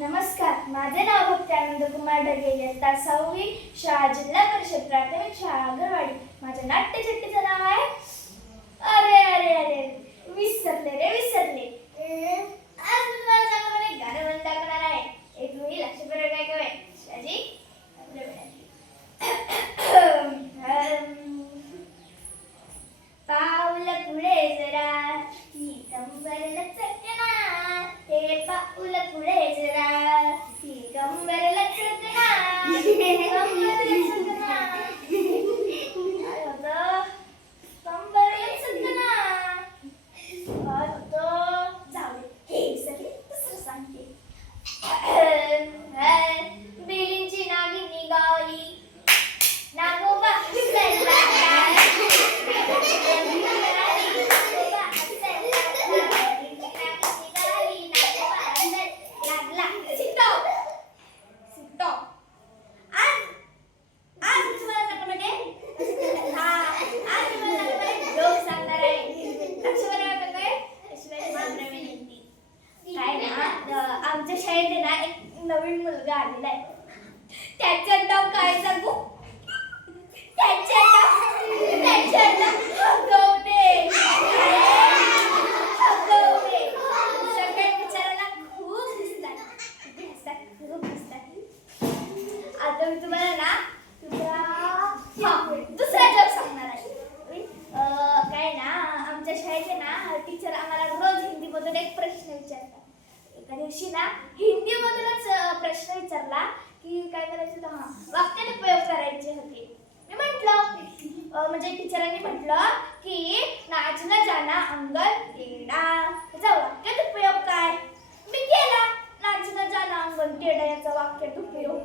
नमस्कार माझे नाव भक्ती आनंद कुमार ढगे इयत्ता सहावी शाळा जिल्हा परिषद प्राथमिक शाळा आगरवाडी. माझ्या नाट्यचिट्टीचं नवीन मुलगा आलेला आहे त्याचं नाव काय सांगू? नाव नाव खूप दिसतात किती हसतात खूप हसतात आता मी तुम्हाला ना तुझ्या दुसरा जॉब सांगणार आहे. अं, काय ना आमच्या शाळेचे ना टीचर आम्हाला रोज हिंदीमधून एक प्रश्न विचारतात. एका दिवशी ना हिंदीमधूनच अं, प्रश्न विचारला की काय करायचं होतं हा वाक्याने उपयोग करायचे होते. मी म्हटलं म्हणजे टीचरांनी म्हटलं की नाचणं जाना अंगण टेडा त्याचा वाक्यात उपयोग काय? मी केला. नाचणं जाना अंगण टेडा याचा वाक्यात उपयोग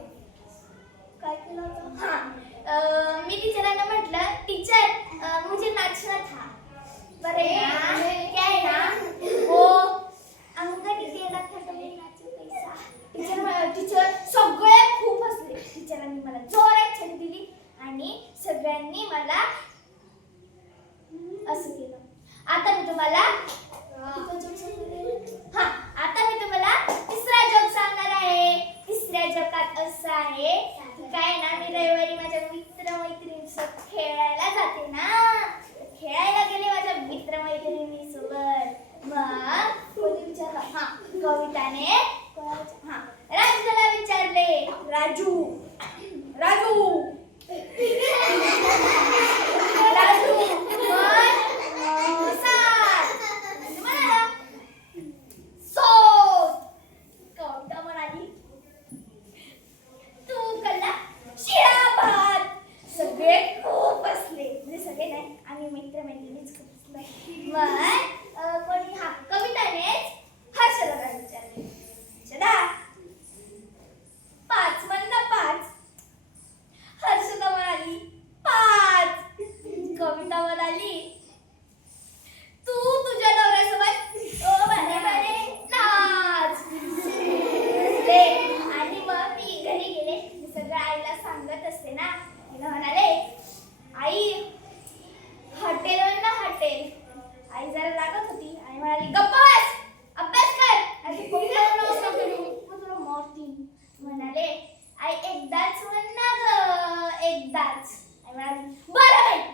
काय केलं होता? हा मी टीचरांना म्हटलं टीचर म्हणजे मुझे नाचना था बरे काय ना क्या है ना सगळ्यांनी मला असं केलं. आता मी तुम्हाला आता मी तुम्हाला तिसरा जग सांगणार आहे. तिसऱ्या जगात असं आहे काय ना मी रविवारी माझ्या मित्र मैत्रिणीसोबत खेळायला जाते ना. खेळायला गेले माझ्या मित्र मैत्रिणीसोबत मग कोणी विचारलं? हा कविताने हा राजूला विचारले. राजू राजू. सगळे खूप असले म्हणजे सगळे नाही आम्ही मित्र मैत्रिणीच खूप असले मग I egg bat to another egg. I'm running. What am I?